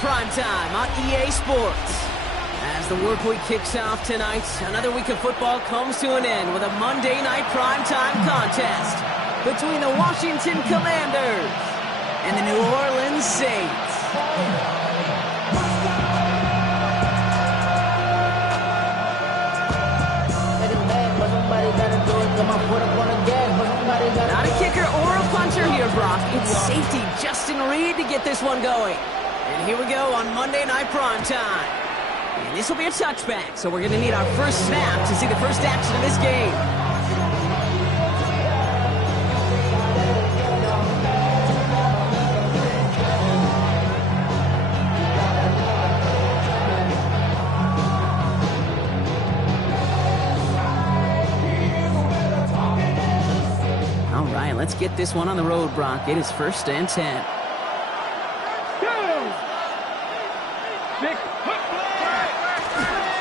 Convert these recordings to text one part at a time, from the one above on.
prime time on EA Sports. As the work week kicks off tonight, another week of football comes to an end with a Monday night primetime contest between the Washington Commanders and the New Orleans Saints. Not a kicker or a punter here, Brock. It's safety Justin Reed to get this one going. And here we go on Monday night primetime. And this will be a touchback, so we're going to need our first snap to see the first action of this game. All right, let's get this one on the road, Brock. It is 1st and 10.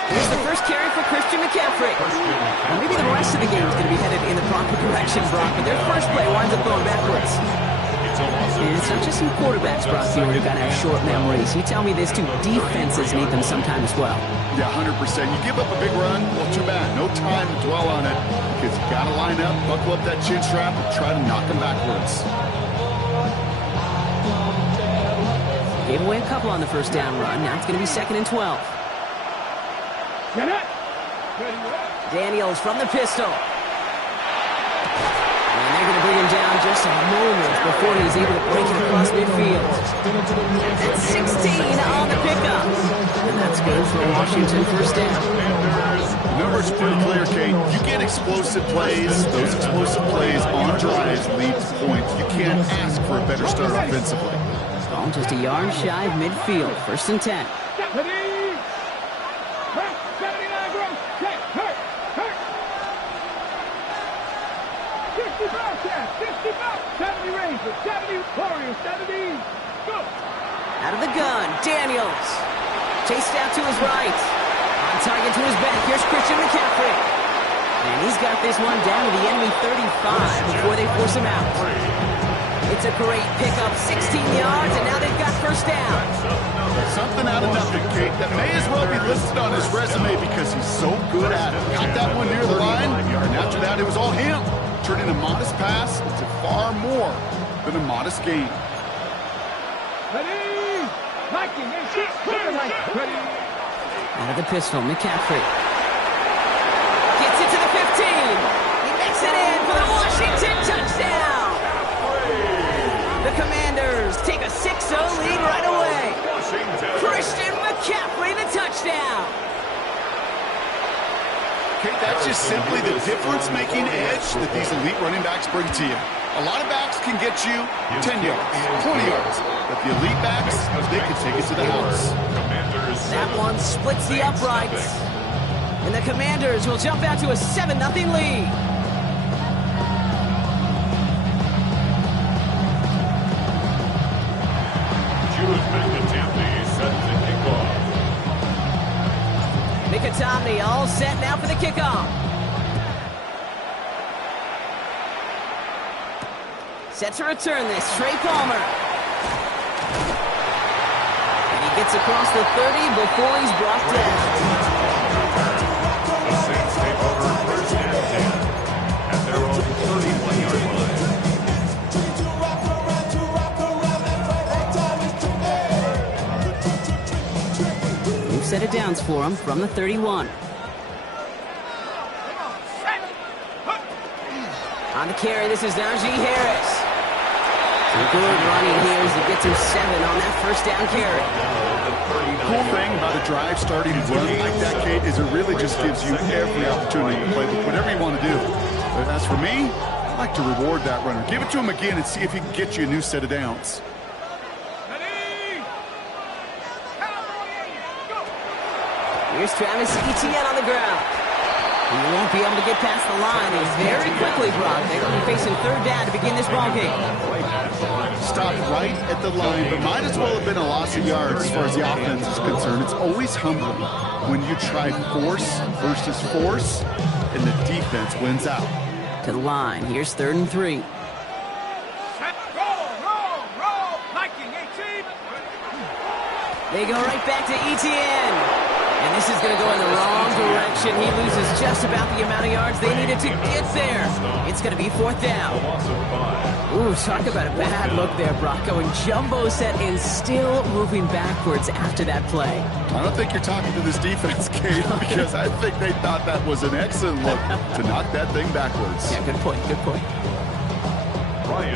Here's the first carry for Christian McCaffrey. Well, maybe the rest of the game is going to be headed in the proper direction, Brock, but their first play winds up going backwards. And it's not just some quarterbacks, Brock, who are going to have short memories. You tell me this too, defenses need them sometime as well. Yeah, 100%. You give up a big run, well, too bad. No time to dwell on it because you got to line up, buckle up that chin strap, and try to knock them backwards. Gave away a couple on the first down run. Now it's going to be 2nd and 12. Daniels from the pistol. And they're going to bring him down just a moment before he's able to break it across midfield. That's 16 on the pickup. And that's good for Washington, 1st down. The numbers pretty clear, Kate. You get explosive plays. Those explosive plays on drives lead to points. You can't ask for a better start offensively. Ball just a yard shy of midfield. 1st and 10. Out of the gun, Daniels. Chased out to his right. On target to his back, here's Christian McCaffrey. And he's got this one down to the enemy 35 before they force him out. It's a great pickup, 16 yards, and now they've got 1st down. Something out of nothing, Kate, that may as well be listed on his resume because he's so good at it. Got that one near the line, and after that, it was all him. Turning a modest pass into far more than a modest gain. Out of the pistol, McCaffrey. Gets it to the 15. He makes it in for the Washington touchdown. The Commanders take a 6-0 lead right away. Christian McCaffrey, the touchdown. Okay, that's just simply the difference-making edge that these elite running backs bring to you. A lot of backs can get you 10 yards, 20 yards, but the elite backs, they can take it to the house. That one splits the uprights, and the Commanders will jump out to a 7-0 lead. Mickey all set now for the kickoff. Set to return this, Trey Palmer. And he gets across the 30 before he's brought down. The Saints take over 1st and 10 at their own 31-yard line. Set of downs for him from the 31. On the carry, this is Najee Harris. Some good running here as he gets him 7 on that 1st down carry. The cool thing about a drive starting run like that, Kate, is it really just gives you every opportunity to play with whatever you want to do. But as for me, I like to reward that runner. Give it to him again and see if he can get you a new set of downs. Here's Travis Etienne on the ground. He won't be able to get past the line, and very quickly, Brock, they're going to be facing 3rd down to begin this ballgame. Stopped right at the line, but might as well have been a loss of yards as far as the offense is concerned. It's always humbling when you try force versus force, and the defense wins out. To the line, here's 3rd and 3. They go right back to Etienne. And this is going to go in the wrong direction. He loses just about the amount of yards they needed to get there. It's going to be 4th down. Ooh, talk about a bad look there, Brock. Going jumbo set and still moving backwards after that play. I don't think you're talking to this defense, Kate, because I think they thought that was an excellent look to knock that thing backwards. Yeah, good point, good point.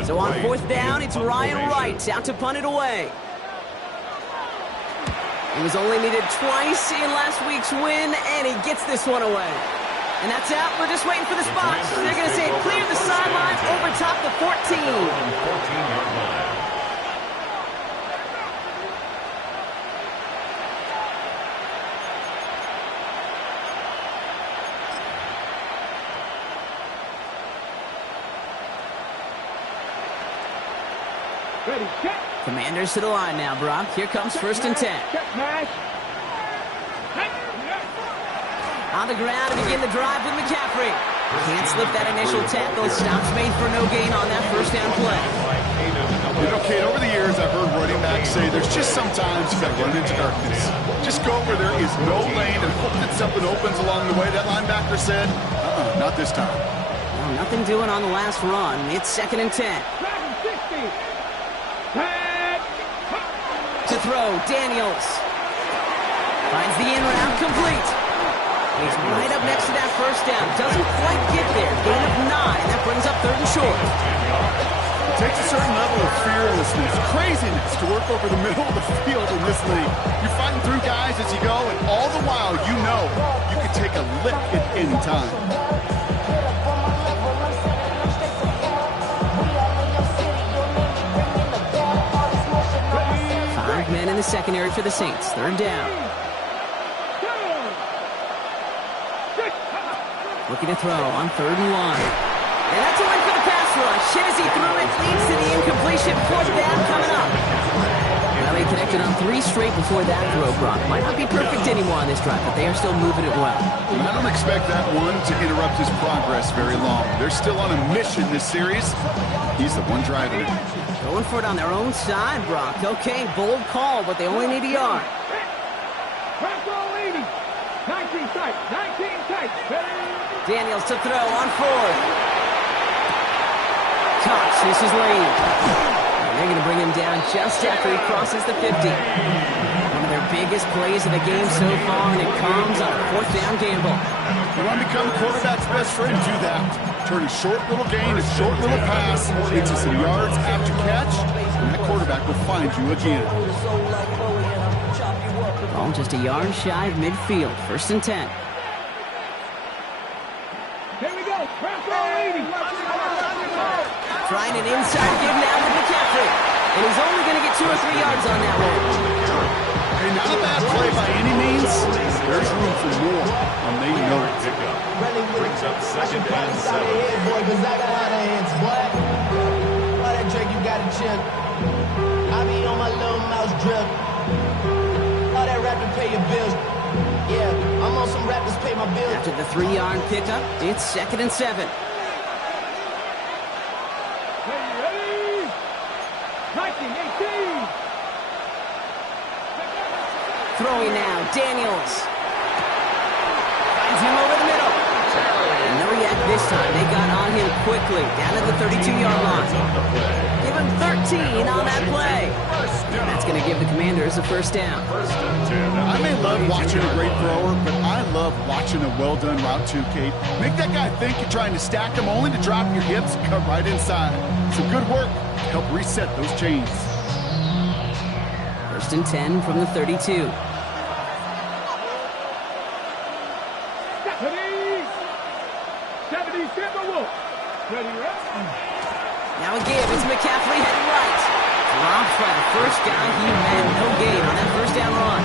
So on 4th down, it's Ryan Wright out to punt it away. He was only needed twice in last week's win, and he gets this one away. And that's out. We're just waiting for the spot. They're going to say clear the sideline over top the 14. 14-yard line. Ready, check. Commanders to the line now, Brock. Here comes 1st and 10. Check, Nash. On the ground to begin the drive with McCaffrey. Can't slip that initial tackle. Stops made for no gain on that 1st down play. You know, Kate, over the years, I've heard running backs say there's just sometimes you got to run into darkness. Just go where there is no lane and hope that something opens along the way. That linebacker said, not this time. Well, nothing doing on the last run. It's 2nd and 10. To throw, Daniels. Finds the in route complete. He's right up next to that 1st down. Doesn't quite get there. Gain of 9. That brings up 3rd and short. It takes a certain level of fearlessness, craziness to work over the middle of the field in this league. You're fighting through guys as you go, and all the while you know you can take a lick at any time. Men in the secondary for the Saints. 3rd down. Looking to throw on 3rd and 1. And that's a win for the pass rush. Hennessy threw it, leads to the incompletion. 4th down coming up. Well, they connected on 3 straight before that throw, Brock. Might not be perfect anymore on this drive, but they are still moving it well. I don't expect that one to interrupt his progress very long. They're still on a mission this series. He's the one driving it. Going for it on their own side, Brock. Okay, bold call, but they only need a yard. Daniels to throw on 4th. Cox, this is lane. And they're going to bring him down just after he crosses the 50. One of their biggest plays of the game so far, and it comes on a 4th down gamble. You want to become the quarterback's best friend, do that. Turn a short little gain, a short little pass into some yards after catch, and that quarterback will find you again. Ball just a yard shy of midfield. 1st and 10. Here we go. Trying an inside give now with McCaffrey. And he's only going to get 2 or 3 yards on that one. Hey, not a bad play by any means. There's room for more, and they know it. Brings up 2nd and 7. You got a chip. I be on my little mouse drip. All that rap to pay your bills. Yeah, I'm on some rappers pay my bills. After the 3-yard pickup, it's 2nd and 7. Ready? 19-18. Throwing now, Daniels. Finds him over the middle. And no yak this time. They got on him quickly, down at the 32-yard line. Give him 13 on that play. And that's going to give the Commanders a 1st down. I may love watching a great thrower, but I love watching a well-done route too, Kate. Make that guy think you're trying to stack him only to drop your hips and cut right inside. Some good work to help reset those chains. 1st and 10 from the 32. Now a give. It's McCaffrey heading right. Dropped by the first guy he met. No gain on that 1st down run.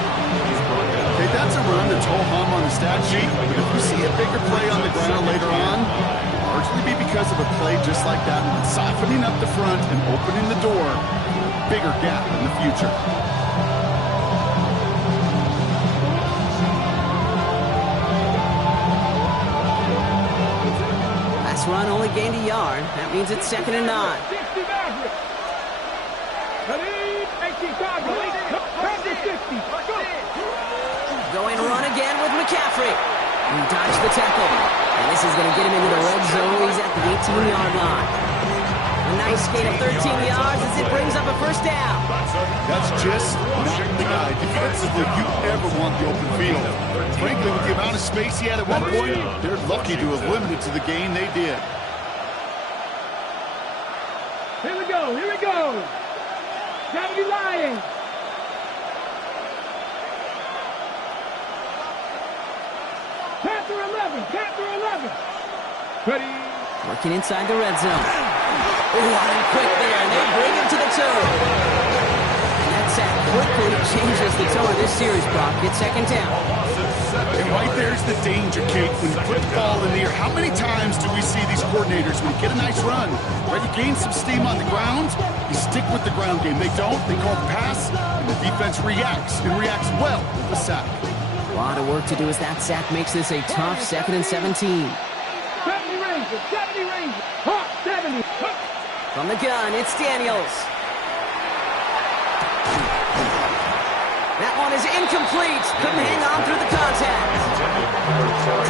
Okay, that's a run that's ho-hum on the stat sheet, but if you see a bigger play on the ground later on, largely be because of a play just like that one, softening up the front and opening the door, bigger gap in the future. Last run only gained a yard. That means it's 2nd and 9. Ready? 18 times. 50. Go. Going run again with McCaffrey. He dodged the tackle. And this is going to get him into the red zone. He's at the 18-yard line. A nice gain of 13 yards as it brings up a first down. That's just not the guy defensively you ever want the open field. Frankly, with the amount of space he had at one point, they're lucky to have limited to the gain they did. Here we go. Here we go. Gotta be lying. Panther 11. Panther 11. Ready. Working inside the red zone. Oh, and quick there, and they bring him to the toe. And that sack quickly changes the tone of this series, Brock. It's second down. And right there's the danger, Kate, when you put the ball in the air. How many times do we see these coordinators, when you get a nice run, right, you gain some steam on the ground, you stick with the ground game. They don't, they call the pass, and the defense reacts, and reacts well with the sack. A lot of work to do as that sack makes this a tough 2nd and 17. 70 Rangers. 70 Rangers. Hawk 70. From the gun, it's Daniels. That one is incomplete. Couldn't hang on through the contact.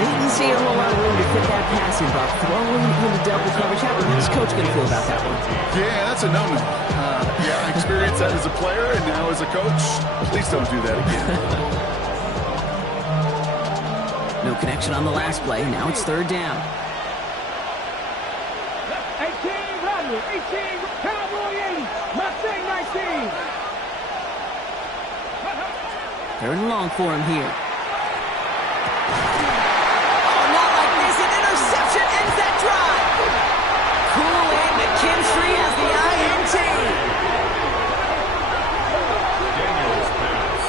Didn't see a whole lot of room to fit that passing, but throwing into double coverage. How's this coach going to feel about that one? Yeah, that's a no-no. I experienced that as a player, and now as a coach, please don't do that again. No connection on the last play. Now it's third down. 18 Rodney. 18 Cowboy 80. Mustang 19. Third and long for him here. Oh, not like this. An interception ends that drive. Kool-Aid McKinstry has the INT. Daniels pass.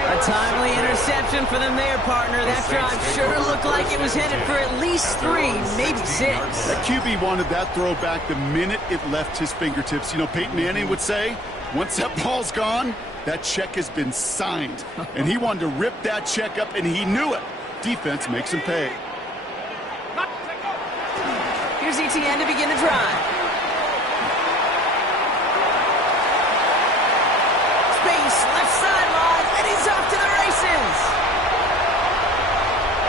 A timely interception for them there, partner. That drive sure looked like it was headed for at least 3, maybe 6. That QB wanted that throw back the minute it left his fingertips. You know, Peyton Manning would say, once that ball's gone, that check has been signed. And he wanted to rip that check up, and he knew it. Defense makes him pay. Here's ETN to begin the drive. Space, left sideline, and he's off to the races.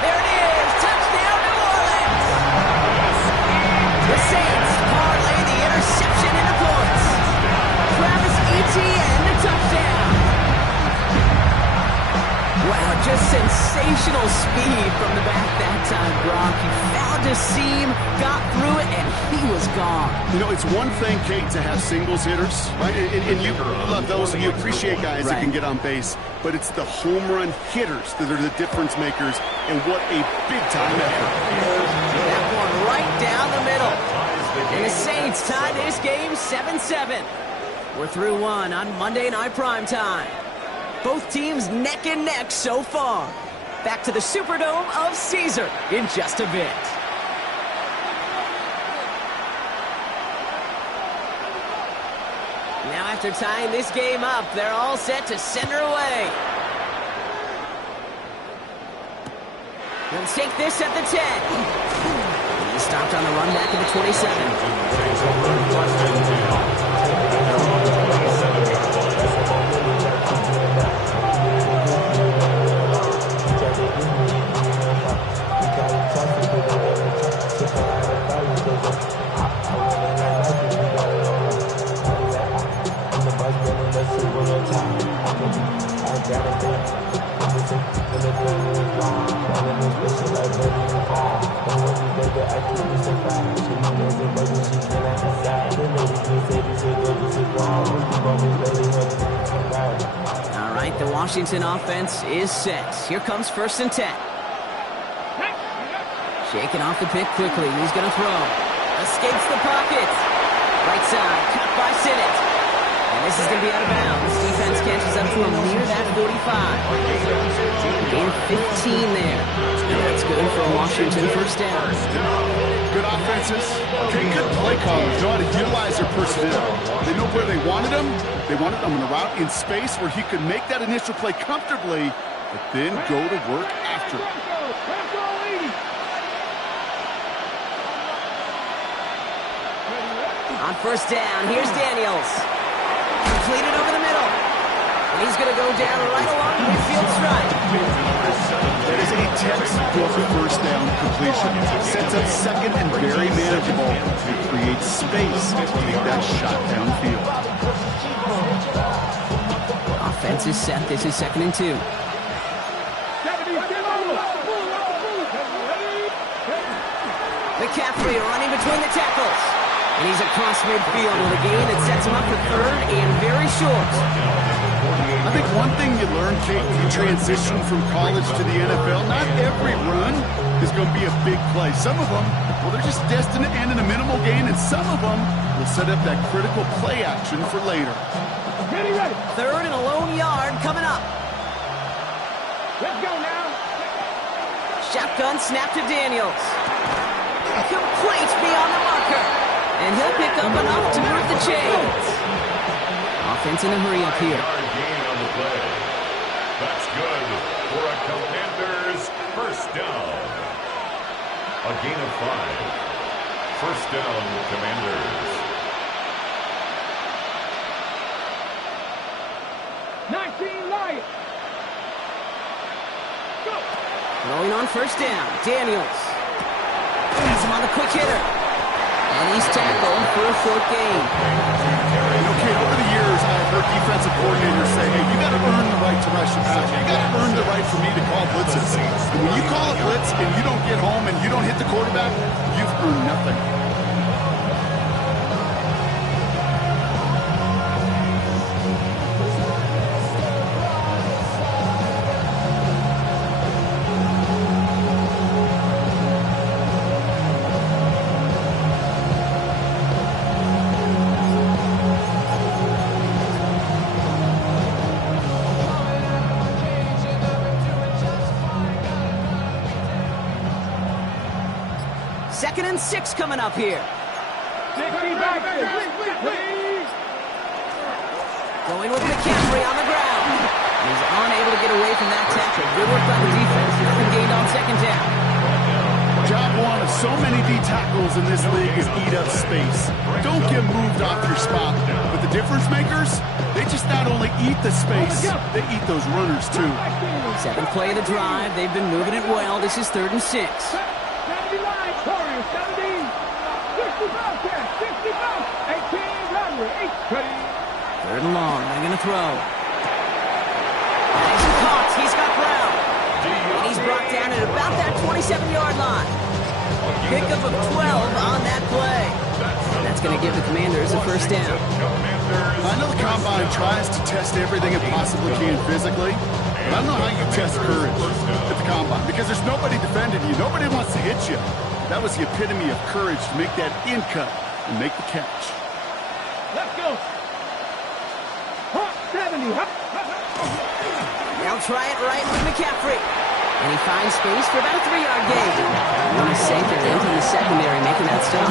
There it is, touchdown New Orleans. The Saints parlay the interception into points. Travis Etienne, the touchdown. Wow, just sensational speed from the back that time, Brock. He found a seam, got through it, and he was gone. You know, it's one thing, Kate, to have singles hitters, right? And you love those, and you appreciate guys that can get on base. But it's the home run hitters that are the difference makers, and what a big-time effort. That one right down the middle. And the Saints tie this game 7-7. We're through one on Monday Night Primetime. Both teams neck and neck so far. Back to the Superdome of Caesar in just a bit. Now after tying this game up, they're all set to send her away. They'll take this at the 10. He stopped on the run back at the 27. All right, the Washington offense is set. Here comes 1st and 10. Shaking off the pick quickly. He's going to throw. Escapes the pocket. Right side, cut by Sinnott. And this is going to be out of bounds. Defense catches up to him near that 45. Gain 15 there. And that's good for a Washington first down. Good offenses. Okay, good play callers. Know how to utilize their personnel. They know where they wanted them. They wanted them in a route in space where he could make that initial play comfortably, but then go to work after it. On 1st down, here's Daniels. Completed over the middle. he's going to go down right along the midfield stripe. That is a textbook first down completion. Sets up second and very manageable. Creates space to take that shot downfield. Offense is set. This is 2nd and 2. McCaffrey running between the tackles. And he's across midfield with a gain that sets him up for 3rd and very short. I think one thing you learn, Kate, when you transition from college to the NFL, not every run is going to be a big play. Some of them, well, they're just destined to end in a minimal gain, and some of them will set up that critical play action for later. Ready. 3rd and a lone yard coming up. Let's go now. Shotgun snap to Daniels. Complete beyond the marker. And he'll pick up enough to move the chains. Offense in a hurry up here. Gain on the play. That's good for a Commanders first down. A gain of 5. First down, Commanders. 19 Lions. Go. Throwing on first down. Daniels. Has him on the quick hitter. And he's tackled for a 4th gain. Okay, over the years, I've heard defensive coordinators say, hey, you got to earn the right to rush the passer. You got to earn the right for me to call blitzes. And when you call a blitz and you don't get home and you don't hit the quarterback, you've earned nothing. Second and 6 coming up here. Going with McCaffrey on the ground. And he's unable to get away from that tackle. Good work by the defense. Nothing gained on 2nd down. Job one of so many D tackles in this league is eat up space. Don't get moved off your spot. But the difference makers, they just not only eat the space, they eat those runners too. 7th play of the drive. They've been moving it well. This is 3rd and 6. 3rd and long. They're going to throw. He's caught. He's got Brown. And he's brought down at about that 27-yard line. Pickup of 12 on that play. And that's going to give the Commanders a first down. I know the Combine tries to test everything it possibly can physically, but I don't know how you test courage at the Combine because there's nobody defending you. Nobody wants to hit you. That was the epitome of courage to make that in cut and make the catch. Let's go. 70. They'll try it right with McCaffrey. And he finds space for about a 3-yard gain. One is safe and into the secondary, making that stop.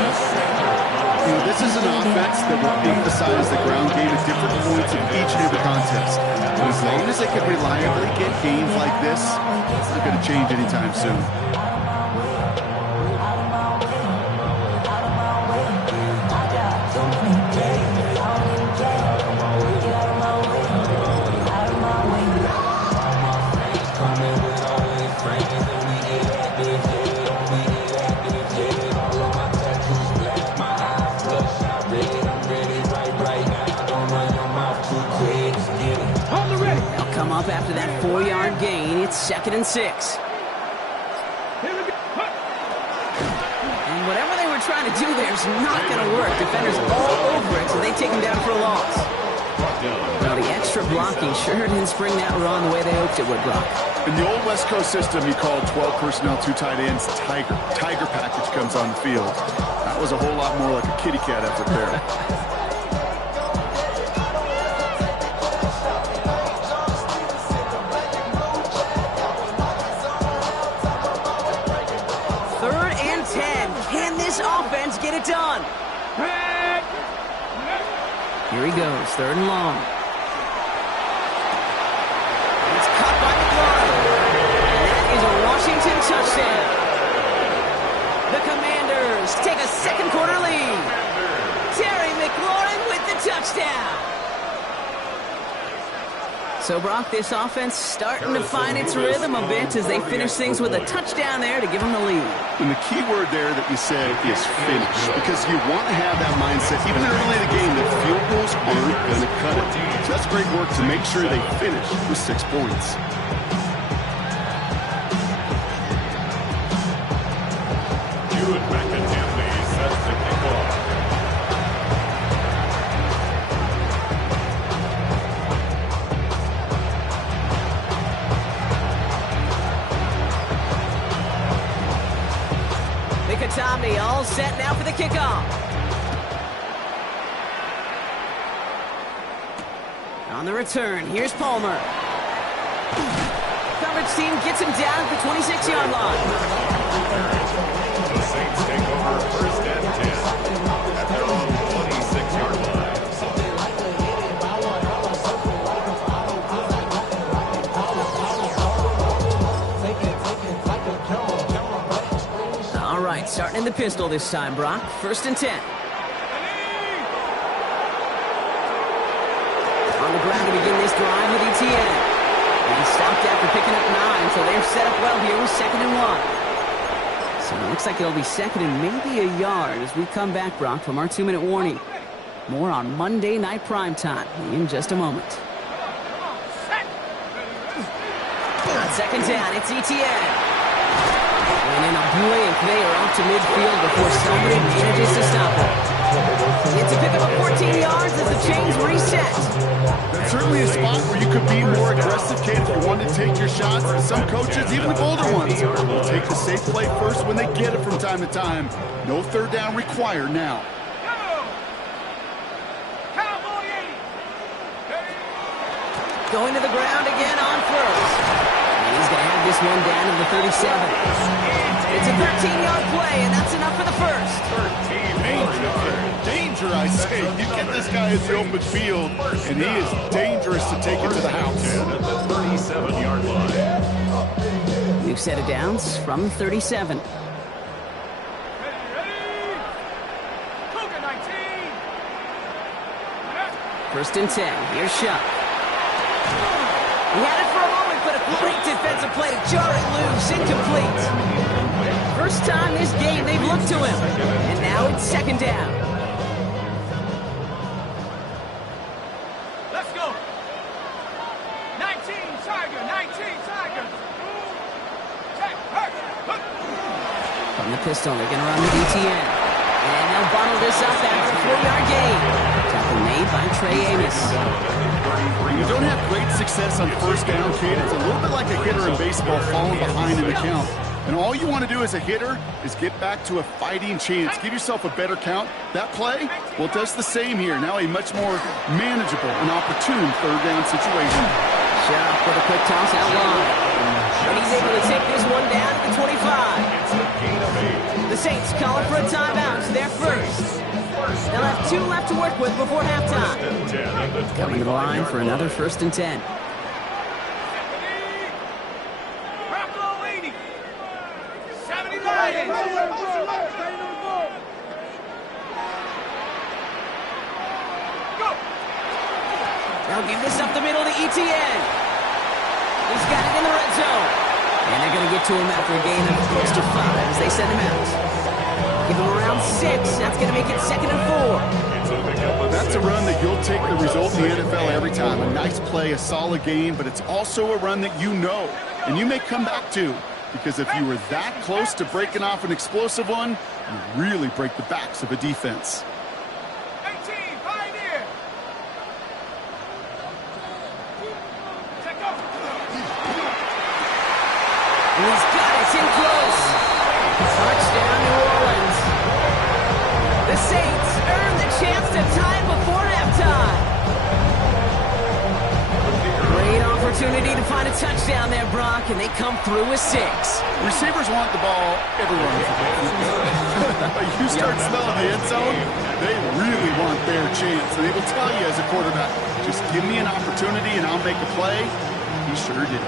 You know, this is an offense that will emphasize the ground game at different points in each and every contest. And as long as they can reliably get gains like this, it's not going to change anytime soon. Up after that 4-yard gain, it's 2nd and 6. And whatever they were trying to do there is not going to work. Defenders all over it, so they take him down for a loss. Now the extra blocking sure didn't spring that run the way they hoped it would, Brock. In the old West Coast system, you called 12 personnel, 2 tight ends, Tiger. Tiger package comes on the field. That was a whole lot more like a kitty cat effort there. Offense get it done. Here he goes, 3rd and long. It's cut by McLaurin. And that is a Washington touchdown. The Commanders take a 2nd quarter lead. Terry McLaurin with the touchdown. So, Brock, this offense starting to find its rhythm a bit as they finish things with a touchdown there to give them the lead. And the key word there that you said is finish, because you want to have that mindset, even early in the game, that field goals aren't going to cut it. So that's great work to make sure they finish with 6 points. Tommy all set now for the kickoff. On the return, here's Palmer. Coverage team gets him down at the 26-yard line. The Saints take over 1st and 10 at their own 26-yard line. All right, starting in the pistol this time, Brock. 1st and 10. On the ground to begin this drive with Etienne. And he stopped after picking up 9, so they're set up well here with 2nd and 1. So it looks like it'll be 2nd and maybe a yard as we come back, Brock, from our 2-minute warning. More on Monday Night Primetime in just a moment. On 2nd down, it's Etienne. And in a blink, they are out to midfield before somebody manages to stop it. It's a pickup of 14 yards as the chains reset. That's certainly a spot where you could be more aggressive, Kate, if you wanted to take your shots. Some coaches, even the bolder ones, will take the safe play first when they get it from time to time. No 3rd down required now. Going to the ground again on 1st. He's going to have this one down to the 37. It's a 13-yard play, and that's enough for the 1st. Danger, I say. You get this guy in the open field, and he is dangerous to take it to the house. At the 37-yard line. New set of downs from the 37. First and 10. Here's Shuck. He had it for a moment, but a great defensive play to jar it loose. Incomplete. First time this game they've looked to him. And now it's 2nd down. Let's go. 19, Tiger. 19, Tiger. From the pistol, they're going to run with Etienne. And they'll bottle this up after a 4-yard gain. Tackle made by Trey Amos. When you don't have great success on 1st down, Kate, it's a little bit like a hitter in baseball falling behind in the count. And all you want to do as a hitter is get back to a fighting chance. Give yourself a better count. That play, well, it does the same here. Now a much more manageable and opportune 3rd down situation. Sharp with a quick toss out long. And he's able to take this one down at the 25. The Saints calling for a timeout. So they're first. They'll have 2 left to work with before halftime. Coming to the line for another 1st and 10. They'll give this up the middle to Etienne. He's got it in the red zone. And they're going to get to him after a gain of close to 5 as they send him out. Give him around 6. That's going to make it 2nd and 4. That's a run that you'll take the result in the NFL every time. A nice play, a solid game, but it's also a run that you know and you may come back to, because if you were that close to breaking off an explosive one, you really break the backs of a defense. 18, Pioneer. Check up. And he's got it. It's in close. Touchdown, New Orleans. The Saints earn the chance to tie it before halftime. Great opportunity to find a touchdown there, Brock, and they come through with 6. Receivers want the ball everywhere. You start smelling the end zone, they really want their chance. And they will tell you as a quarterback, just give me an opportunity and I'll make a play. He sure did.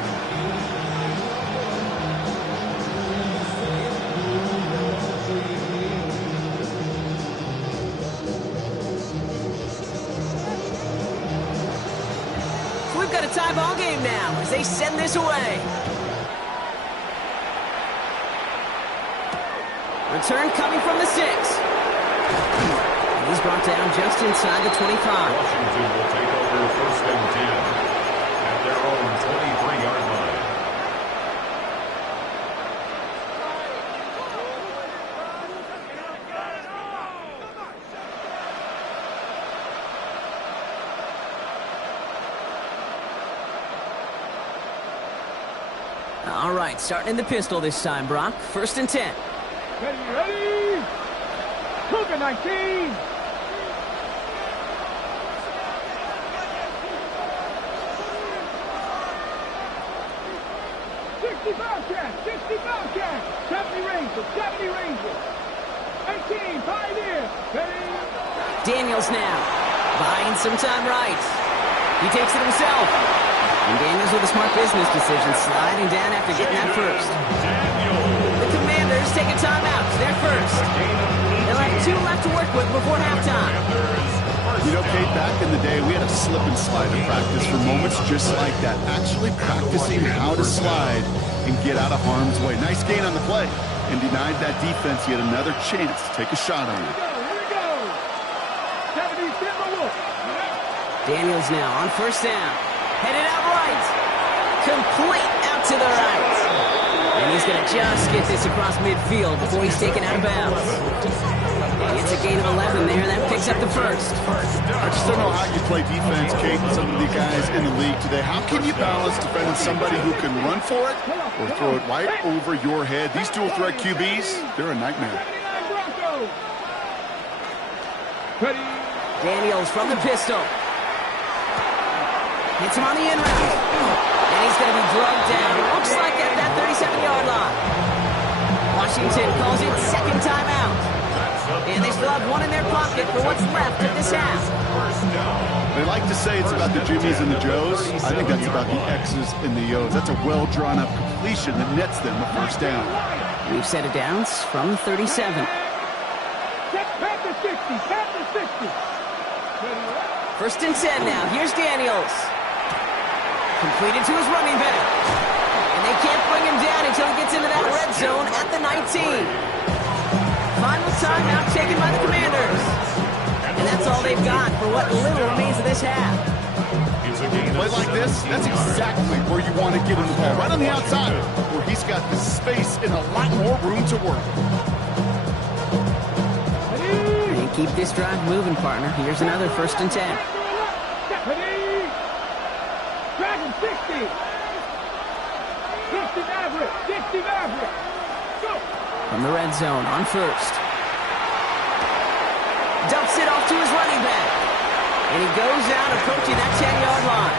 tie ball game now as they send this away. Return coming from the 6. He's brought down just inside the 25. Washington will take over first and 10 at their own 23-yard line. All right, starting in the pistol this time, Brock. First and 10. Ready? Cougar 19. 60 Bobcat, 60 Bobcat, 70 Rangers, 70 Rangers. 18, Pioneer. Ready? Daniels now, buying some time right. He takes it himself. And Daniels with a smart business decision, sliding down after getting that first. The Commanders take a timeout. They're first. They'll have 2 left to work with before halftime. You know, Kate, back in the day, we had a slip and slide in practice for moments just like that. Actually practicing how to slide and get out of harm's way. Nice gain on the play. And denied that defense yet another chance to take a shot on it. Here we go. 70 Timberwolves. Daniels now on first down. Headed out right. Complete out to the right. And he's going to just get this across midfield before he's taken out of bounds. He gets a gain of 11 there. That picks up the first. I just don't know how you play defense, Kate, and some of the guys in the league today. How can you balance defending somebody who can run for it or throw it right over your head? These dual threat QBs, they're a nightmare. Ready? Daniels from the pistol. Hits him on the in route. And he's going to be drugged down. Looks like at that 37-yard line. Washington calls it second timeout. And they still have 1 in their pocket for what's left of this half. They like to say it's about the Jimmies and the Joes. I think that's about the X's and the O's. That's a well-drawn-up completion that nets them a first down. We've set it downs from 37. Back to 60. Back to 60. First and 10 now. Here's Daniels. Completed to his running back. And they can't bring him down until he gets into that red zone at the 19. Final timeout taken by the Commanders. And that's all they've got for what little remains of this half. Play like this, that's exactly where you want to get him the ball. Right on the outside, where he's got the space and a lot more room to work. And keep this drive moving, partner. Here's another first and 10. Ready? Dragon 60. 60 Maverick. 60 Maverick. Go. From the red zone on first. Dumps it off to his running back. And he goes out approaching that 10-yard line.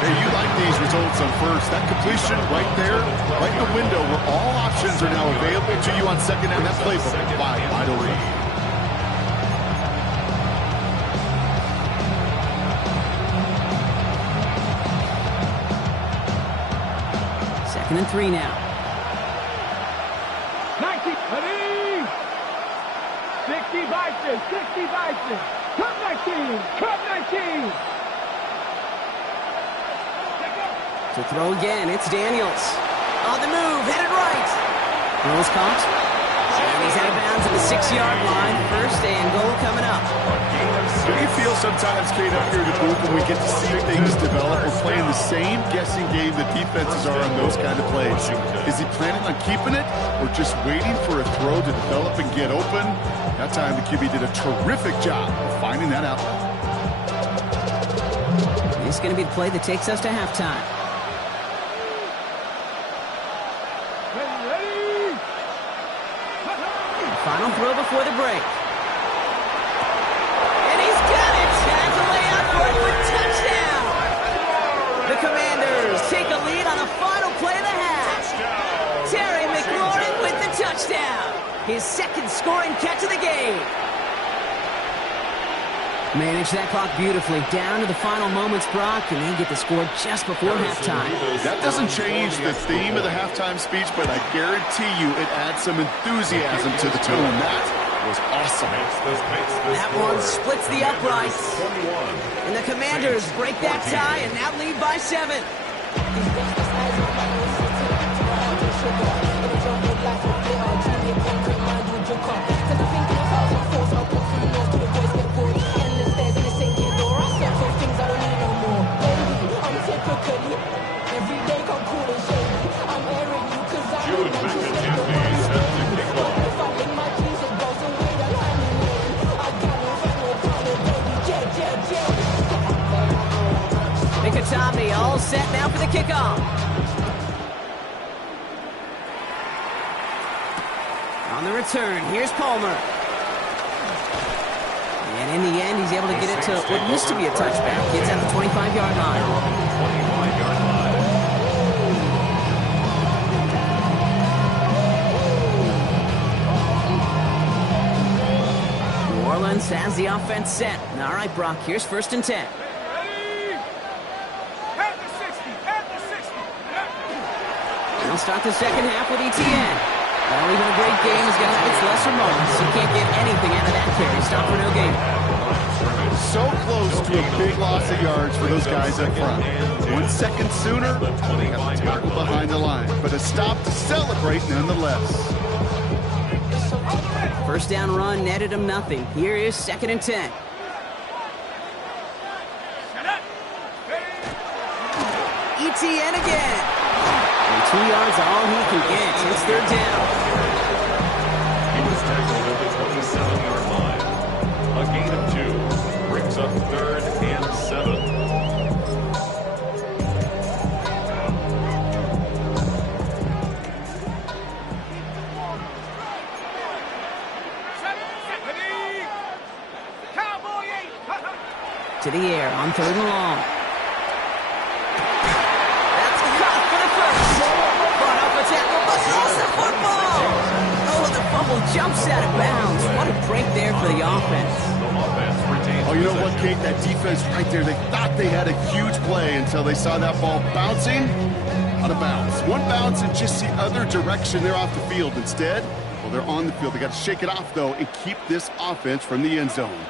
Hey, you like these results on first. That completion right there, right in the window where all options are now available to you on second down. That playbook wide open. Second and 3 now. 90. Ready? 60 Bison. 60 Bison. Cut 19. Cut 19. To throw again, it's Daniels. On the move, headed right. Throws caught. And he's out of bounds at the 6-yard line. First and goal coming up. Do you feel sometimes, Kate, up here in the booth when we get to see things develop, we're playing the same guessing game that defenses are on those kind of plays? Is he planning on keeping it or just waiting for a throw to develop and get open? That time the QB did a terrific job of finding that outlet. This is going to be the play that takes us to halftime. Ready? Final throw before the break. And he's got it! Has a layout for it for touchdown! The Commanders take a lead on the final play of the half. Terry McLaurin with the touchdown. His second scoring catch of the game. Manage that clock beautifully down to the final moments, Brock, and they get the score just before halftime. That doesn't change the theme of the halftime speech, but I guarantee you it adds some enthusiasm to the tone. That was awesome. That one splits the uprights. And the Commanders break that tie and now lead by 7. Tommy all set now for the kickoff. On the return, here's Palmer. And in the end, he's able to get it to what used to be a touchback. Gets at the 25-yard line. New Orleans has the offense set. All right, Brock, here's 1st and 10. They'll start the second half with ETN. Well, even a great game is going to have its lesser moments. You can't get anything out of that carry. Stop for no gain. So close to a big loss of yards for those guys up front. 1 second sooner, they have a tackle behind the line. But a stop to celebrate nonetheless. First down run netted him nothing. Here is 2nd and 10. ETN again. 2 yards all he can get. It's 3rd down. He was tackled at the 27-yard line. A gain of 2 brings up 3rd and 7. To the air on 3rd and long. Jumps out of bounds. What a break there for the offense. Oh, you know what, Kate? That defense right there, they thought they had a huge play until they saw that ball bouncing out of bounds. One bounce in just the other direction. They're off the field. Instead, well, they're on the field. They got to shake it off, though, and keep this offense from the end zone.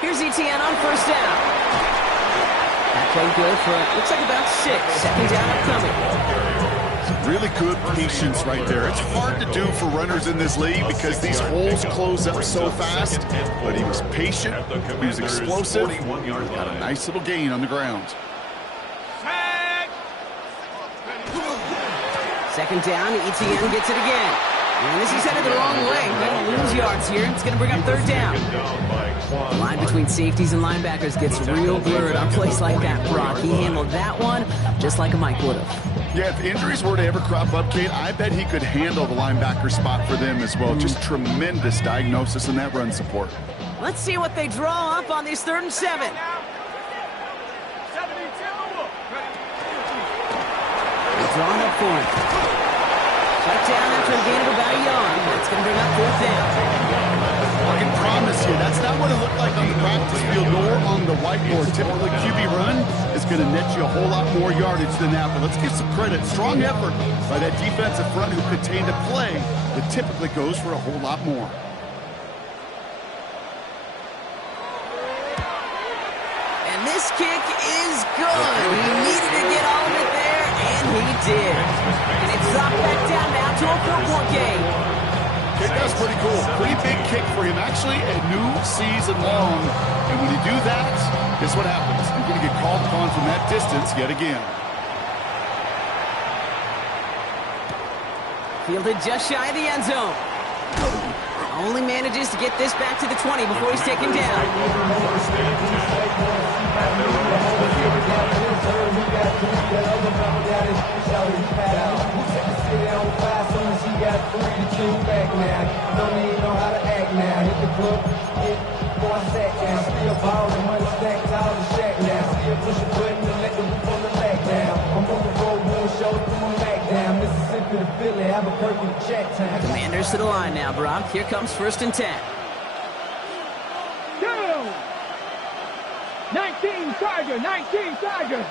Here's ETN on 1st down. That played good for, looks like about 6. 2nd down upcoming. Really good patience right there. It's hard to do for runners in this league because these holes close up so fast. But he was patient. He was explosive. Got a nice little gain on the ground. 2nd down, ETN gets it again. And this is headed the wrong way. They're going to lose yards here. It's going to bring up 3rd down. The line between safeties and linebackers gets real blurred on plays like that, Brock. He handled that one just like a Mike would have. Yeah, if injuries were to ever crop up, Kate, I bet he could handle the linebacker spot for them as well. Just tremendous diagnosis in that run support. Let's see what they draw up on these 3rd and 7. They're drawing up for him. Shut down after a gain of about a yard. That's going to bring up 4th down. I can promise you, that's not what it looked like on the practice field nor on the whiteboard. Typically, QB run is going to net you a whole lot more yardage than that. But let's give some credit. Strong effort by that defensive front who contained a play that typically goes for a whole lot more. And this kick is good. He needed to get all of it there, and he did. And it's dropped back down now to a 4-point game. That's pretty cool. Pretty big kick for him. Actually, a new season long. And when you do that, guess what happens? You're going to get called upon from that distance yet again. Fielded just shy of the end zone. Only manages to get this back to the 20 before he's taken down. Commanders to the line now, Brock. Here comes 1st and 10. 19 Tiger, 19 Tiger.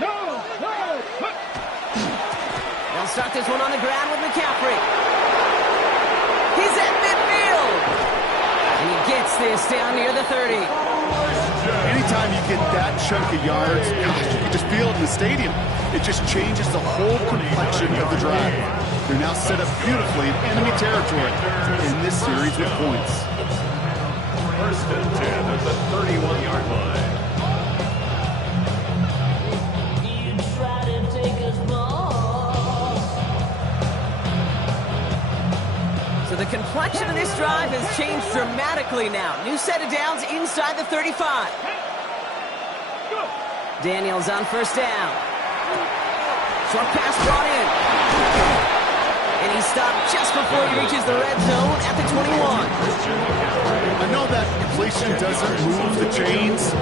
No. They'll start this one on the ground with McCaffrey. He's at midfield. And he gets this down near the 30. Anytime you get that chunk of yards, gosh, you can just feel it in the stadium. It just changes the whole complexion of the drive. They're now set up beautifully in enemy territory in this series with points. First and 10 at the 31-yard line. So the complexion of this drive has changed dramatically now. New set of downs inside the 35. Daniels on first down. Short pass brought in. And he stopped just before he reaches the red zone at the 21. I know that completion doesn't move the chains.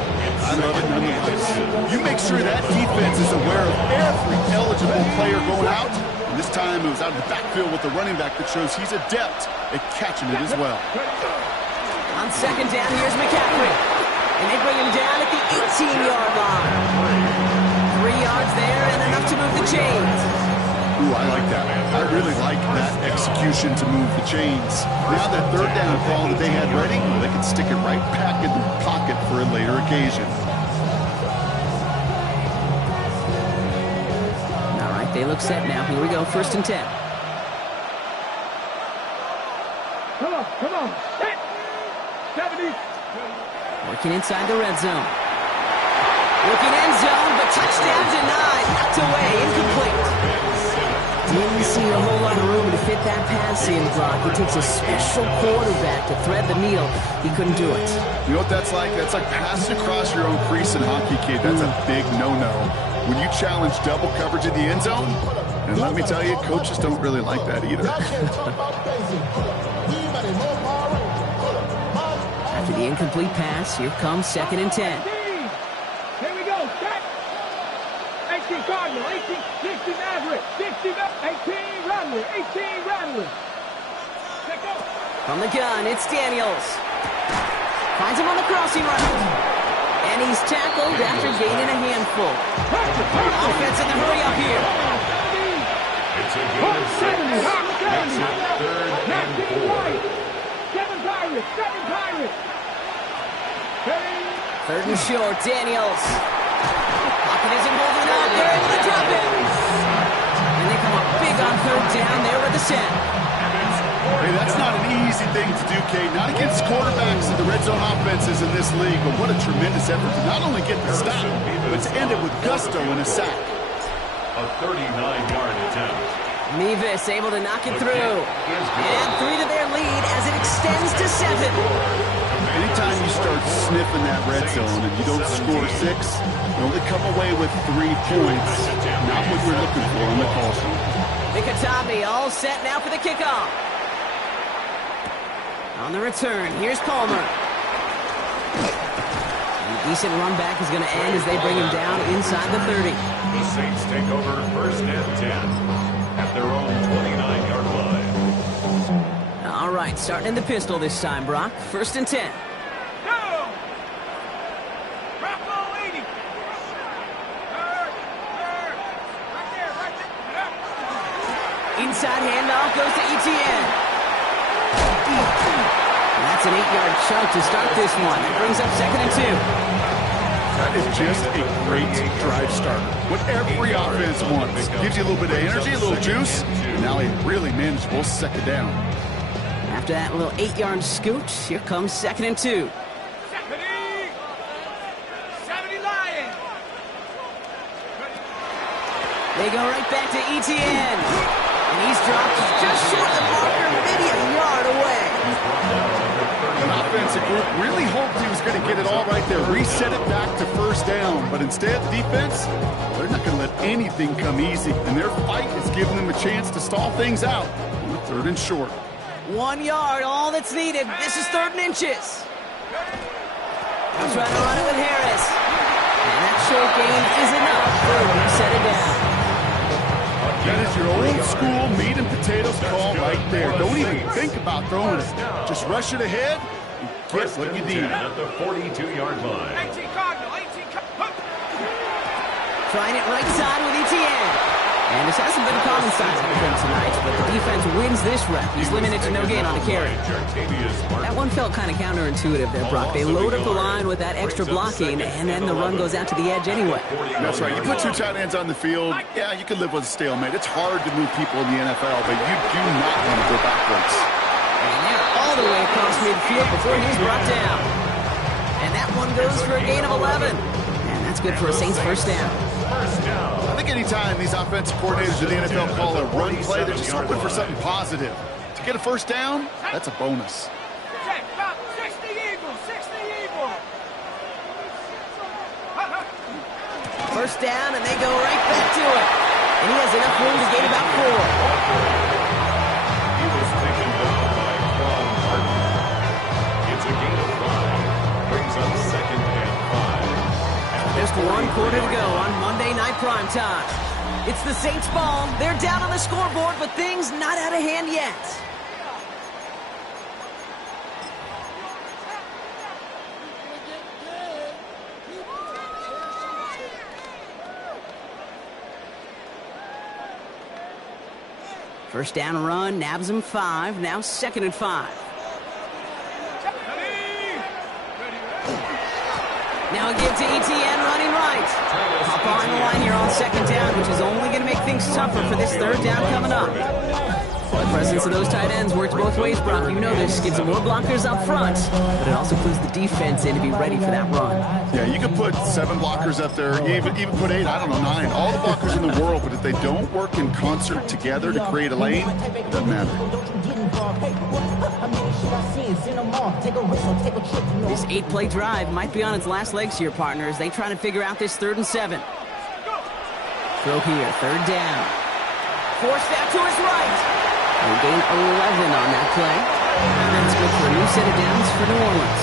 I love it nonetheless. You make sure that defense is aware of every eligible player going out. And this time it was out of the backfield with the running back that shows he's adept at catching it as well. On second down, here's McCaffrey. And they bring him down at the 18-yard line. 3 yards there and enough to move the chains. Ooh, I like that. I really like that execution to move the chains. Now that third down ball that they had ready, they can stick it right back in their pocket for a later occasion. All right, they look set now. Here we go, first and 10. Come on. Hit. 70. Working inside the red zone. Looking end zone, but touchdown denied. Knocked away, incomplete. Didn't see a whole lot of room to fit that pass in, Brock. It takes a special quarterback to thread the needle. He couldn't do it. You know what that's like? That's like passing across your own crease in hockey, kid. That's a big no-no. When you challenge double coverage in the end zone, and let me tell you, coaches don't really like that either. After the incomplete pass, here comes second and 10. Here we go. Set. 18 Cardinal. 18. 60 Maverick. 60. 18 Rattler. 18 Rattler. Take go. From the gun, it's Daniels. Finds him on the crossing route. And he's tackled after gaining a handful. Offense in the hurry up here. It's a gain of 6. Makes it third and 4. 7 Pirates. 7 Pirates. Third and short, Daniels. Pocket isn't holding up. They're able to drop it. And they come up big on third down there with the set. Hey, that's not an easy thing to do, Kate. Not against quarterbacks in the red zone offenses in this league, but what a tremendous effort to not only get the stop, but to end it with gusto and a sack. A 39-yard attempt. Mevis able to knock it through. And 3 to their lead as it extends to 7. Anytime you start sniffing that red zone and you don't score 6, you only come away with 3 points. Not what you're looking for on the call sheet. Mikatami all set now for the kickoff. On the return, here's Palmer. A decent run back is going to end as they bring him down inside the 30. The Saints take over first and 10 at their own 29-yard line. All right, starting in the pistol this time, Brock. First and 10. Go! Drop ball 80. Right there. Inside handoff goes to Etienne. And that's an 8-yard chunk to start this one. That brings up second and 2. That is just a great drive starter. What every offense wants. Gives you a little bit of energy, a little juice. Now a really manageable second down. After that little 8-yard scoot, here comes second and 2. 70 Lions. They go right back to Etienne. And he's dropped just short of the marker, maybe a yard away. An offensive group really hoped he was going to get it all right there, reset it back to first down. But instead, the defense, they're not going to let anything come easy. And their fight is giving them a chance to stall things out. Third and short. 1 yard, all that's needed. This is third and inches. He'll try to run it with Harris. And that short gain is enough for a reset it down. That is your old school meat and potatoes call right there. Don't even think about throwing it. Just rush it ahead and get what you need. At the 42-yard line. 18 Cardinal. 18 Cardinal. Trying it right side with Etienne. And this hasn't been a common sight for him tonight, but the defense wins this rep. He's limited to no gain on the carry. That one felt kind of counterintuitive there, Brock. They load up the line with that extra blocking, and then the run goes out to the edge anyway. That's right. You put two tight ends on the field, yeah, you can live with a stalemate. It's hard to move people in the NFL, but you do not want to go backwards. And they're all the way across midfield before he's brought down. And that one goes for a gain of 11. And that's good for a Saints first down. I think anytime these offensive coordinators in the NFL call a run play, they're just hoping for something positive. To get a first down, that's a bonus. 60 Eagles, 60 Eagles. First down, and they go right back to it. And he has enough room to gain about 4. He was taken down by Quan Martin. It's a gain of 5. Brings up 2nd and 5. Just 1 quarter to go on Monday Night Primetime. It's the Saints ball. They're down on the scoreboard, but things not out of hand yet. First down run, nabs him 5. Now 2nd and 5. Now a give to ETN running right. Hop on the line here on 2nd down, which is only going to make things tougher for this 3rd down coming up. The presence of those tight ends works both ways, Brock. You know this. Gives them more blockers up front, but it also clues the defense in to be ready for that run. Yeah, you can put 7 blockers up there, even put 8, I don't know, 9. All the blockers in the world, but if they don't work in concert together to create a lane, it doesn't matter. This 8-play drive might be on its last legs here, partners. They try to figure out this 3rd and 7. Throw here, 3rd down. Forced out to his right. They gain 11 on that play. And that's good for a new set of downs for New Orleans.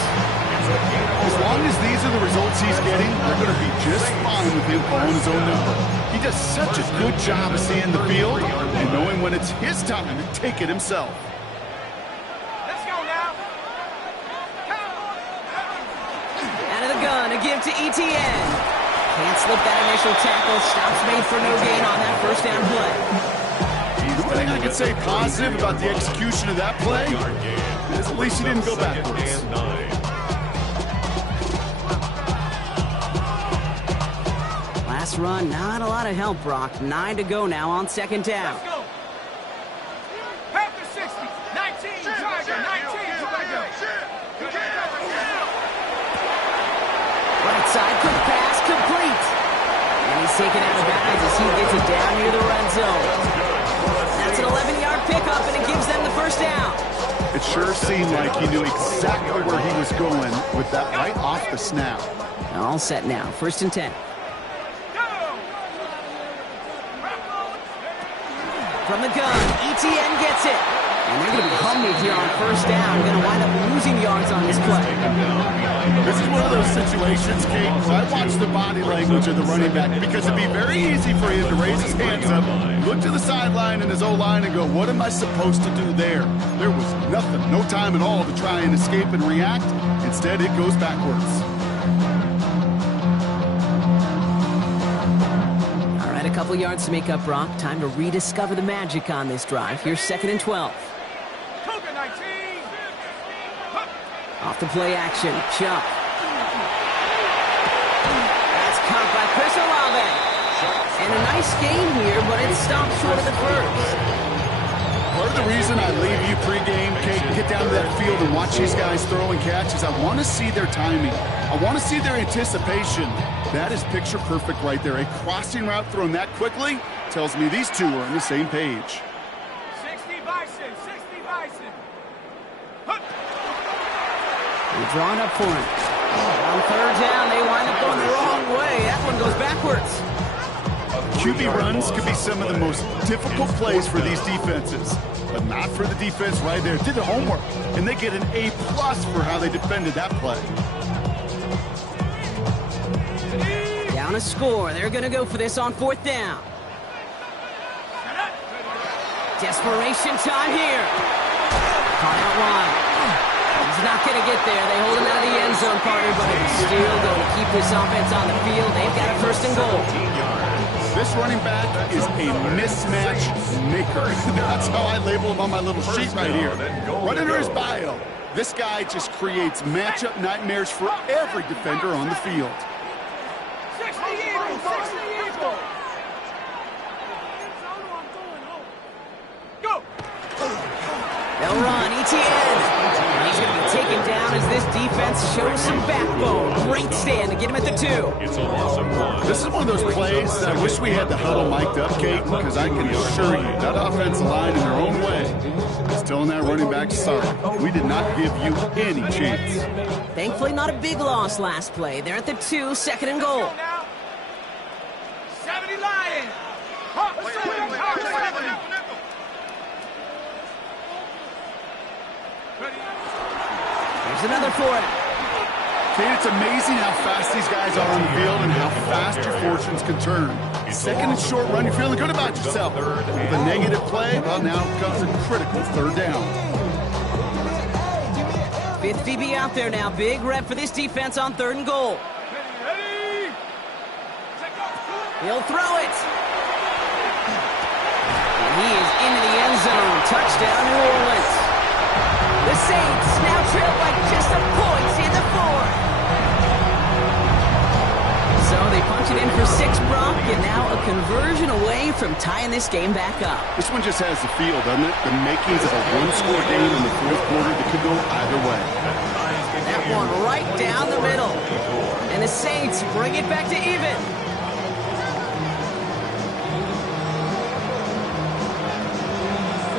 As long as these are the results he's getting, they're going to be just fine with him calling his own number. He does such a good job of seeing the field and knowing when it's his time to take it himself. Let's go now. Out of the gun, a give to ETN. Can't slip that initial tackle. Stops made for no gain on that first down play. The only thing I could say positive about the execution of that play is at least he didn't go backwards. Last run, not a lot of help, Brock. 9 to go now on 2nd down. Let's go. Panther 60, 19, Tiger, 19, Tiger. Right side, quick pass, complete. And he's taken out of bounds as he gets it down near the red zone. That's an 11-yard pickup, and it gives them the first down. It sure seemed like he knew exactly where he was going with that right off the snap. All set now, 1st and 10. From the gun, ETN gets it. And they're going to be humbled here on 1st down. Going to wind up losing yards on this play. This is one of those situations, Kate, where I watch the body language of the running back because it'd be very easy for him to raise his hands up, look to the sideline in his O-line and go, what am I supposed to do there? There was nothing, no time at all to try and escape and react. Instead, it goes backwards. All right, a couple yards to make up, Brock. Time to rediscover the magic on this drive. Here's 2nd and 12. Cougar 19. Off the play action, Chuck. That's caught by Chris Olave. And a nice game here, but it stopped short of the first. Part of the reason I leave you pregame, Kate, get down to that field and watch these guys throw and catch is I want to see their timing. I want to see their anticipation. That is picture perfect right there. A crossing route thrown that quickly tells me these two are on the same page. 60 Bison, 60 Bison. They're drawing up for him. On 3rd down, they wind up going the wrong way. That one goes backwards. QB runs could be some of the most difficult plays for these defenses, but not for the defense right there. Did the homework, and they get an A+ for how they defended that play. Down a score. They're going to go for this on 4th down. Desperation time here. Caught out wide. He's not going to get there. They hold him out of the end zone, partner, but it's still going to keep this offense on the field. They've got a 1st and goal. This running back is a mismatch maker. That's how I label him on my little sheet right here. Right under his bio. This guy just creates matchup nightmares for every defender on the field. 60 Eagles, 60 Eagles. Go. They'll run, ETN. He's going to be taken down as this defense shows some backbone. Great stand to get him at the 2. It's a loss of 1. This is one of those plays that I wish we had the huddle mic'd up, Kate, because I can assure you that offensive line in their own way is telling that running back, sorry, we did not give you any chance. Thankfully, not a big loss last play. They're at the 2, 2nd and goal. 70 Lions. Here's another for it. Kate, it's amazing how fast these guys are on the field and how fast your fortunes can turn. Second and short run, you're feeling good about yourself. With a negative play, well, now comes a critical 3rd down. 5th DB out there now. Big rep for this defense on 3rd and goal. He'll throw it. And he is into the end zone. Touchdown, New Orleans. The Saints now trail by just a point in the 4th. So they punch it in for 6, Brock, and now a conversion away from tying this game back up. This one just has the feel, doesn't it? The makings of a one-score game in the 4th quarter that could go either way. That one right down the middle. And the Saints bring it back to even.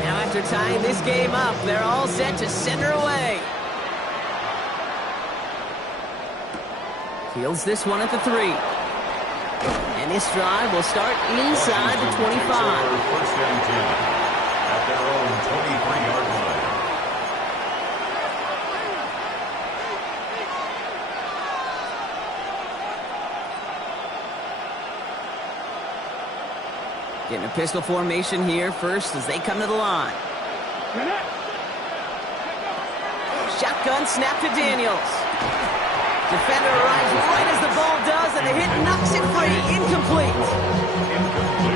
Now after tying this game up, they're all set to send her away. Fields this one at the 3. And this drive will start inside the 25. First and 10 at their own 23-yard line. Getting a pistol formation here first as they come to the line. Shotgun snap to Daniels. Defender arrives right as the ball does, and the hit knocks it free. Incomplete.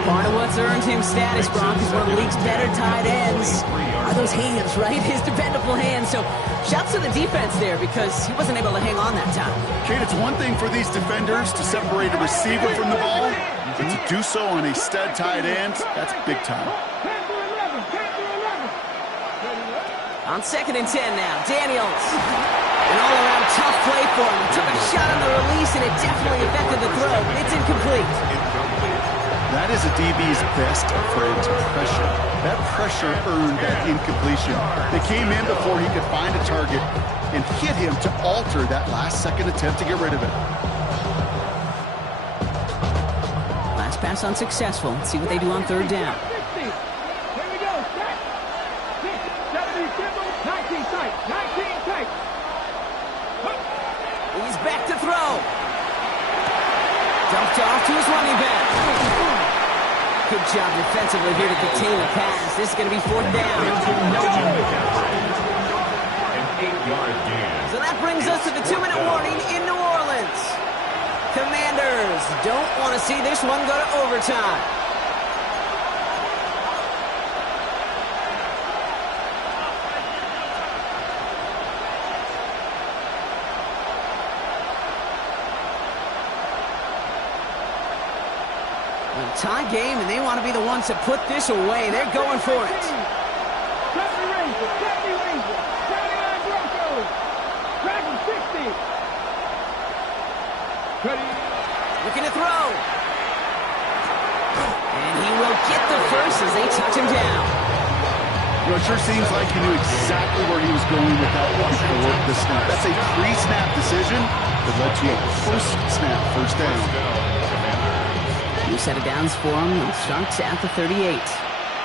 Part of what's earned him status, Brock, is one of the league's better tight ends. Are those hands, right? His dependable hands. So shouts to the defense there because he wasn't able to hang on that time. Kate, it's one thing for these defenders to separate a receiver from the ball, but to do so on a stud tight end, that's big time. On 2nd and 10 now, Daniels. An all-around tough play for him. He took a shot on the release, and it definitely affected the throw. It's incomplete. That is a DB's best friend, pressure. That pressure earned that incompletion. They came in before he could find a target and hit him to alter that last-second attempt to get rid of it. Last pass unsuccessful. Let's see what they do on 3rd down. Here we go. 70 symbol, 19 tight, 19 tight. He's back to throw. Dumped off to his running back. Good job defensively here to contain the pass. This is going to be 4th down. An 8-yard gain. So that brings us to the 2-minute warning in New Orleans. Commanders don't want to see this one go to overtime. Tie game, and they want to be the ones to put this away. They're going for it. 70 Rangers, 79 Broncos, Dragon 60. Ready. Looking to throw. And he will get the first as they touch him down. You know, it sure seems like he knew exactly where he was going with that one before the snap. That's a pre-snap decision that led to a post-snap first down. New set of downs for him. He starts at the 38.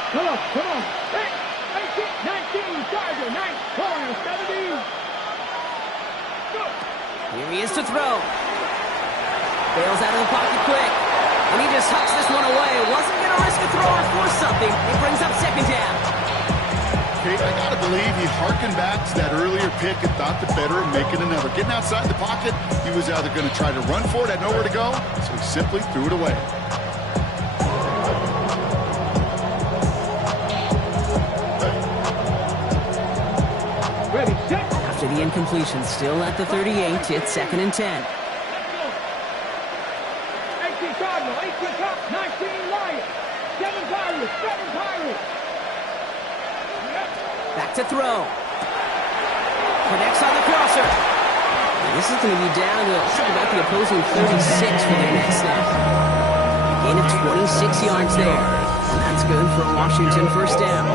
Come on. 18, 19, Charger, 9, 70. Go. Here he is to throw. Bails out of the pocket quick. And he just hucks this one away. Wasn't going to risk a throw or force something. It brings up 2nd down. Okay, I got to believe he harkened back to that earlier pick and thought the better of making another. Getting outside the pocket, he was either going to try to run for it, had nowhere to go, so he simply threw it away. After the incompletion, still at the 38, it's 2nd and 10. 18 Cardinal, 18 Cardinal, 19 Lions, 7 Pirates, 7 Pirates. Back to throw. Connects on the crosser. And this is going to be down to about the opposing 36 for their next snap. Gain of 26 yards there. And that's good for a Washington first down.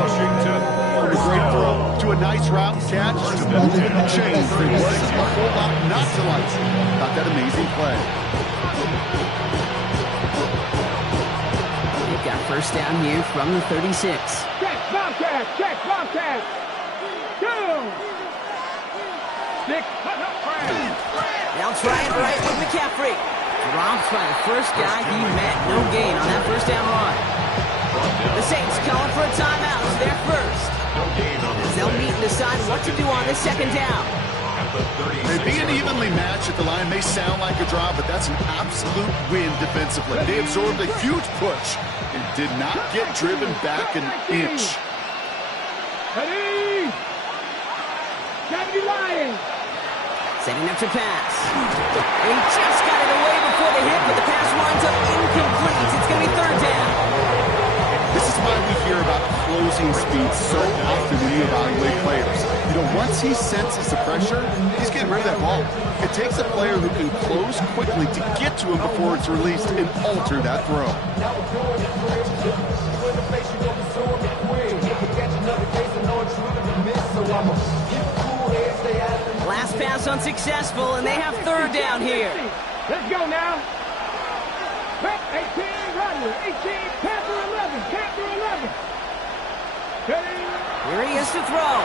From a great throw to a nice route catch, just moving the chains. There wasn't a whole lot not to like about that amazing play. They've got first down here from the 36. Check, Bobcat, check, Bobcat. 2. 6, They'll try it right with McCaffrey. Dropped by the first guy he met. No gain on that first down run. The Saints calling for a timeout. It's their first. As they'll meet and decide what to do on this second down. Being evenly matched at the line may sound like a draw, but that's an absolute win defensively. They absorbed a huge push and did not get driven back an inch. Ready? 70 Lions. Setting up to pass. He just got it away before the hit, but the pass winds up incomplete. It's going to be third down. This is why we hear about closing speed so often when you evaluate players. You know, once he senses the pressure, he's getting rid of that ball. It takes a player who can close quickly to get to him before it's released and alter that throw. Last pass unsuccessful, and they have third down here. Let's go now. 18, Runner, 18, Panther 11, Panther 11. Ready? Here he is to throw.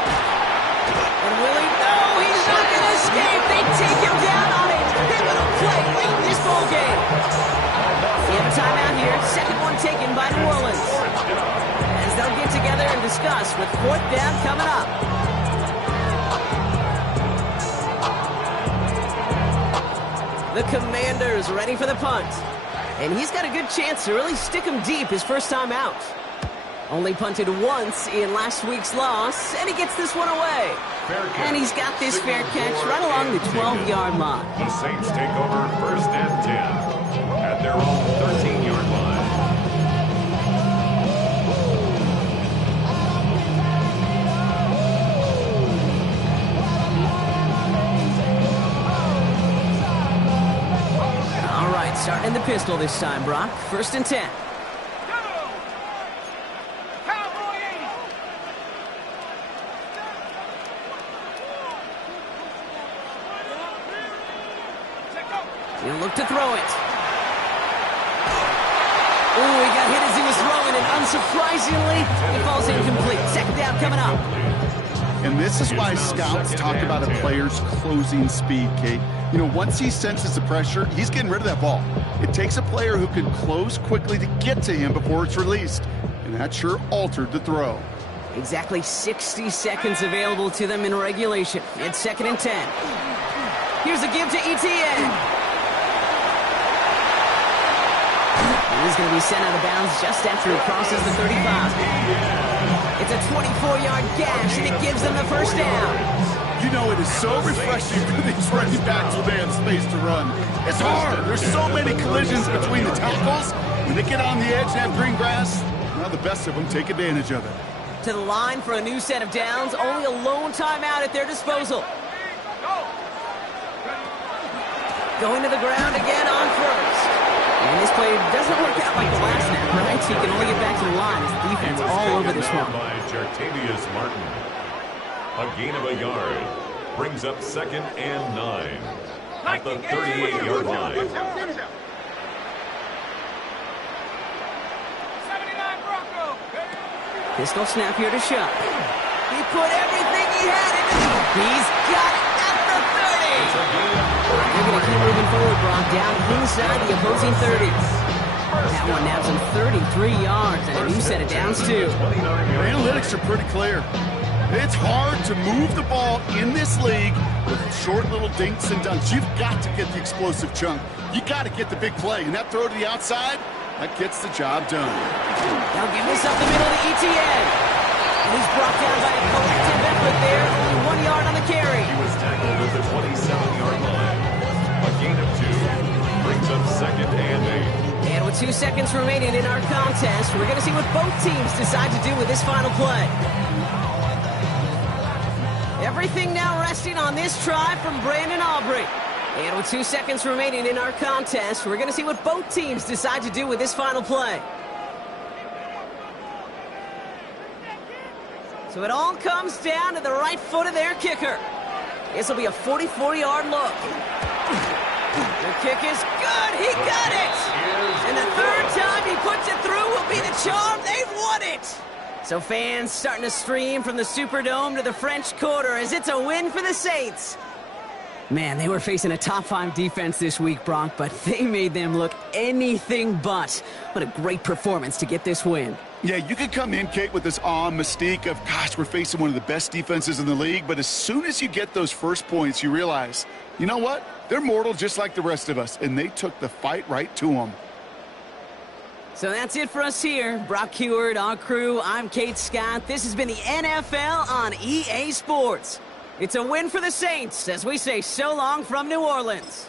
And will he? No, he's not going to escape. They take him down on a pivotal play late in this ball game. We have a timeout here. Second one taken by New Orleans. As they'll get together and discuss with fourth down coming up. The Commanders ready for the punt. And he's got a good chance to really stick him deep his first time out. Only punted once in last week's loss, and he gets this one away. And he's got this fair catch right along the 12-yard line. The Saints take over first and 10 at their own 13-yard line. All right, starting in the pistol this time, Brock. First and 10. He'll look to throw it. Ooh, he got hit as he was throwing, and unsurprisingly, it falls incomplete. Second down coming up. And this is why scouts talk about a player's closing speed, Kate. You know, once he senses the pressure, he's getting rid of that ball. It takes a player who can close quickly to get to him before it's released. And that sure altered the throw. Exactly 60 seconds available to them in regulation. It's second and 10. Here's a give to Etienne. He's going to be sent out of bounds just after he crosses the 35. It's a 24-yard gash, and it gives them the first down. You know, it is so refreshing for these running backs when they have space to run. It's hard. There's so many collisions between the tackles. When they get on the edge and have green grass, well, the best of them take advantage of it. To the line for a new set of downs. Only a lone timeout at their disposal. Going to the ground again on first. And this play doesn't work out like the last snap, right? So he can only get back to the line. His defense all over this one. By Jartavius Martin. A gain of a yard. Brings up second and 9. At the 38-yard line. 79 Bronco. Pistol snap here to Shuck. He put everything he had into it. He's got it at the 30. They're going to keep moving forward, Brock, down inside the opposing 30s. That one nabs him 33 yards and a new set of downs, too. The analytics are pretty clear. It's hard to move the ball in this league with short little dinks and dunks. You've got to get the explosive chunk. You got to get the big play. And that throw to the outside, that gets the job done. Now give this up the middle to Etienne. And he's brought down by a collective effort there. Only 1 yard on the carry. He was 2nd and 8. And with 2 seconds remaining in our contest, we're going to see what both teams decide to do with this final play. Everything now resting on this try from Brandon Aubrey. And with 2 seconds remaining in our contest, we're going to see what both teams decide to do with this final play. So it all comes down to the right foot of their kicker. This will be a 44-yard look. The kick is good. He got it. And the third time he puts it through will be the charm. They've won it. So fans starting to stream from the Superdome to the French Quarter as it's a win for the Saints. Man, they were facing a top-5 defense this week, Bronk, but they made them look anything but. What a great performance to get this win. Yeah, you could come in, Kate, with this awe and mystique of, gosh, we're facing one of the best defenses in the league, but as soon as you get those first points, you realize, you know what? They're mortal just like the rest of us, and they took the fight right to them. So that's it for us here. Brock Heward, our crew, I'm Kate Scott. This has been the NFL on EA Sports. It's a win for the Saints as we say so long from New Orleans.